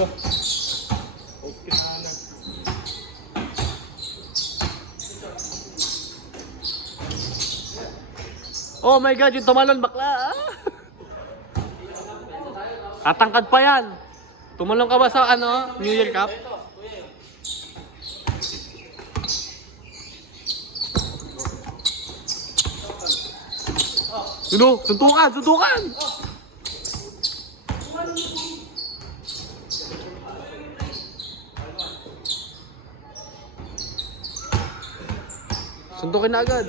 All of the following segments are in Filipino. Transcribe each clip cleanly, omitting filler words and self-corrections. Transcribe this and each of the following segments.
Go. Okay na. Oh my God, yung tumalon bakla. Tatangkad pa yan. Tumalon ka ba sa ano, New Year Cup? Ano? Suntukan! Suntukan! Suntukin na agad.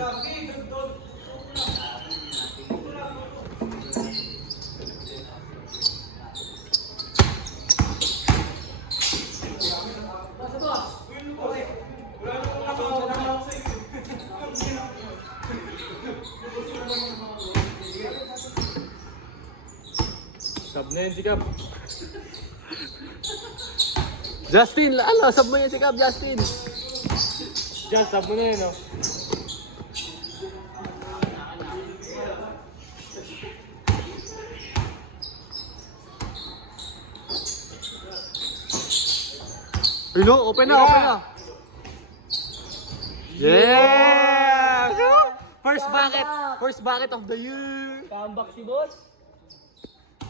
Sub na yun si Cap. Justin, ano? Sab mo yan si Cap, Justin. Diyan, sub mo na yun, oh. Hello, open na, open na. Yeah! First bucket of the year. Comeback si boss.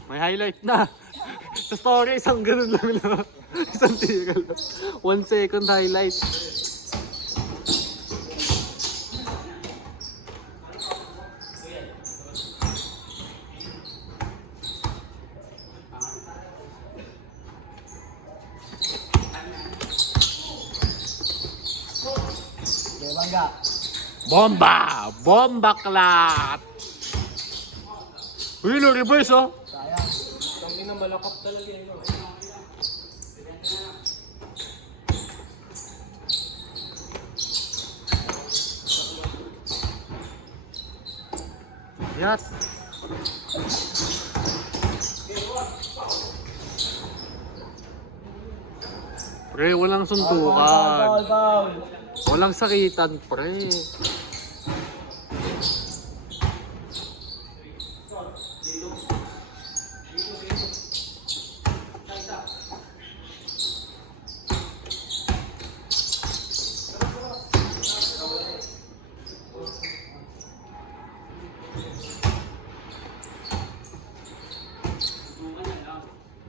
May highlight na. Sa story, isang ganun lang na. Isang tigal lang. 1 second highlight. Bangga. Bomba! Bomba clat! Uy, no, reverse oh. Sayang. Ang ina malakap talaga yun. Yes. Pre, walang suntukan. Foul. Walang sakitan, pre.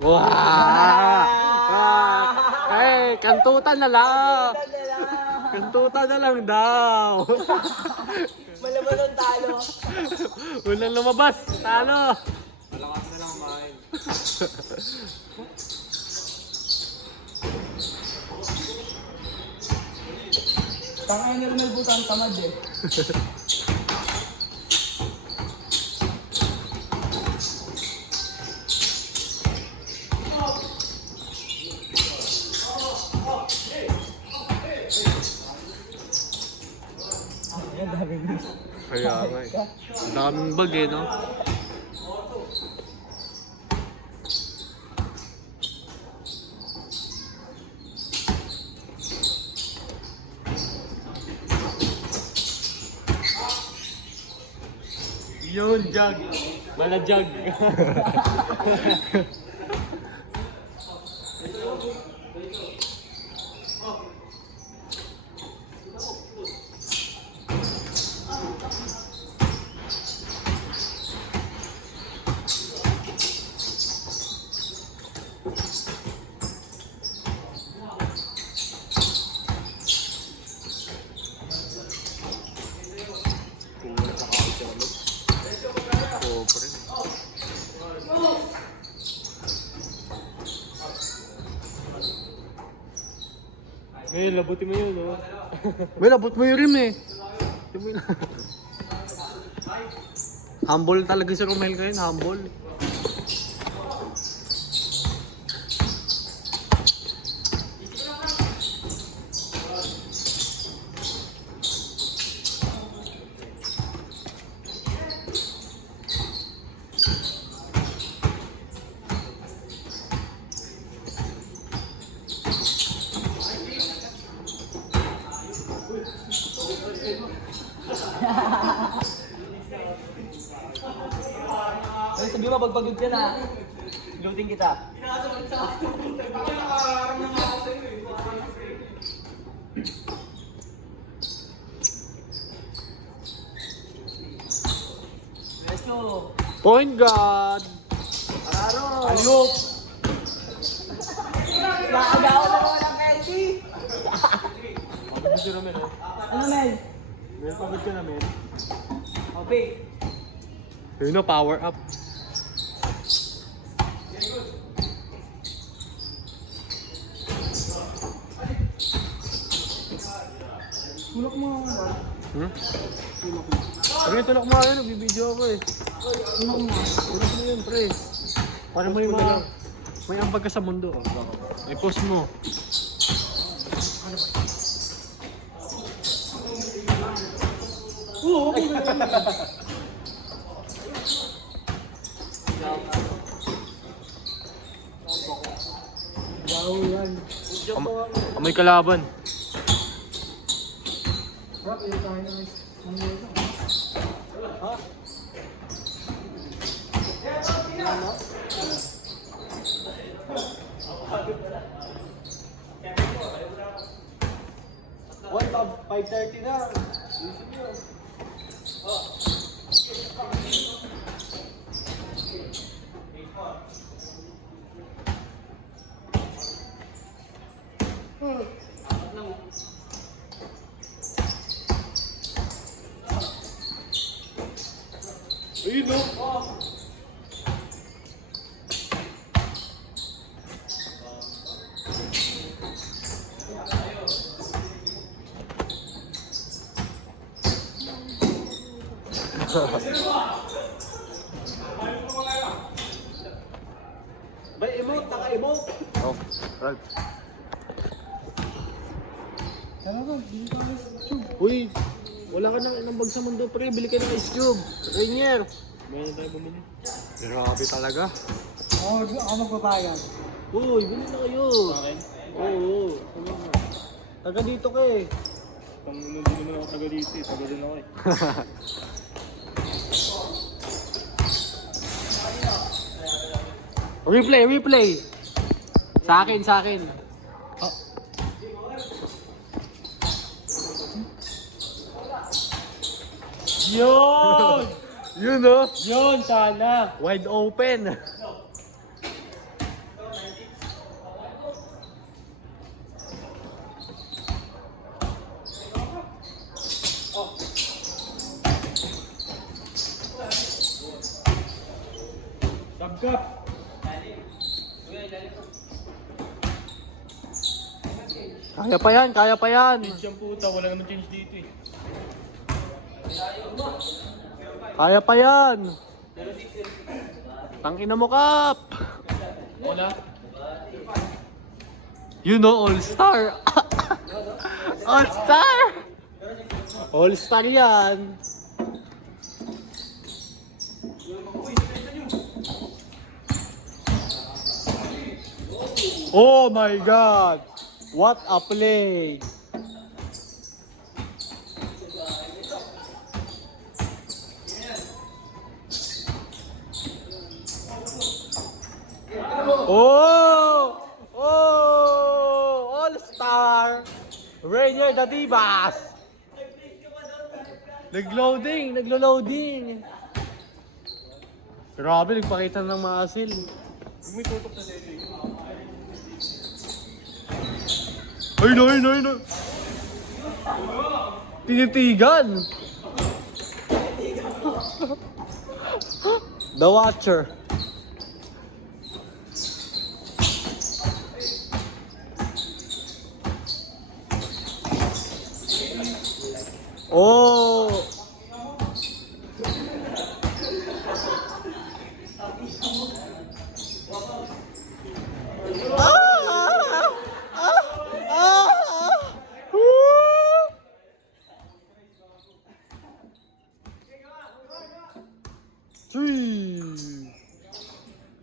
Wow! Hey, kantutan na lang. Kantutan na lang daw. Malaman ng talo. Walang lumabas. Talo. Malakas na lang kumain. Tangay na rin nagbutan tamad eh. Kaya nga eh. Ang daming bag eh, no? Yun, jug. Mala jug. Ngayon, labutin mo yun, no? Well, abot mo yung rim eh. Humble talaga si Romel ngayon, humble. Ay, sabi mo, pagbagod ka na. Luting kita. Point guard! Ayop! Nakagawa na ako ng Messi. Pagod ka namin, ha? Ano, Mel? Well, pagod ka namin. Okay. Yun na, power up. Tulok mo ako na. Hmm? Pre, tulak mo yun. Nagbibideo ako eh. Tulok mo. Tulak mo yun, pre. Para mo yung mga... May ambag ka sa mundo. Oh. May post mo. Oo, okay na yun. Wow, yan. Amoy kalaban. Rock, yun tayo na guys. Ano yun? Ha? What, 5:30 na. Ayun no? Bay, emote, naka-emote. Oh, right. Talaga, hindi ka guys. Uy, wala ka nang inambag sa mundo, pre. Bili ka ng ice cube. Rainier. Meron tayo bumili. Grabe talaga. Ako magbabayad. Uy, bili na kayo. Akin? Oo. Taga dito ka eh. Pang hindi naman ako taga dito eh, taga din ako eh. Replay, replay. Sa akin, sa akin. Yun! Yun no? Yun, sana. Wide open. Sabgap. Kaya pa yan, kaya pa yan. Change yung puta, wala naman change dito eh. Kaya pa yan. Tangina mo, Kap. Wala? You know, all-star. All-star. All-star yan. Oh my God. What a play. Oh! Oh! All-star! Rainier the Divas! Nag-loading! Naglo-loading! Grabe, nagpakita ng maasil. May tutok na dito eh. Ay, no, ay, no, ay, no! Tinitigan! The Watcher. Oh!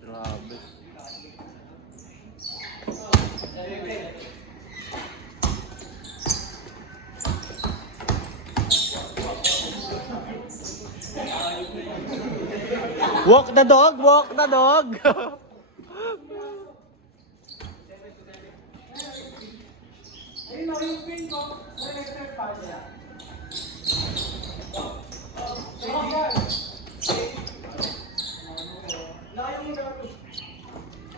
Grabe. Walk the dog, walk the dog.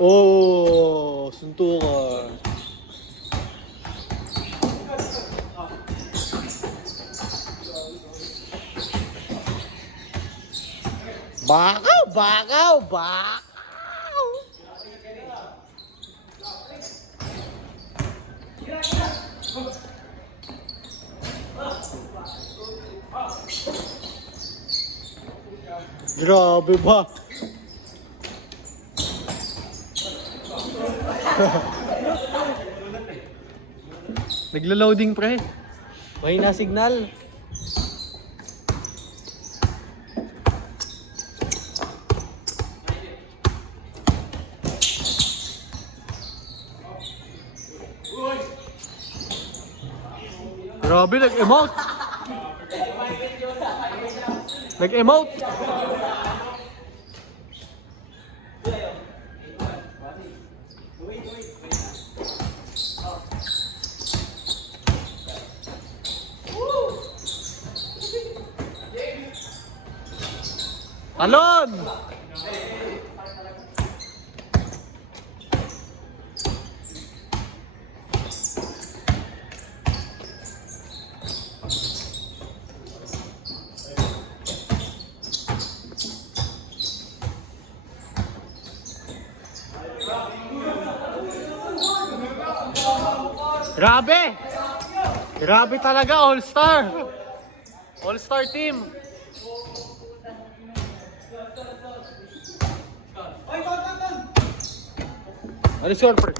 Oh, suntukan. Bakaw, bakaw, bakaw. Grabe ba? Naglo-loading pre. May na signal. Grabe, nag-emote. Nag-emote. Talon! Grabe! Grabe talaga, all-star! All-star team! Ano score, pre?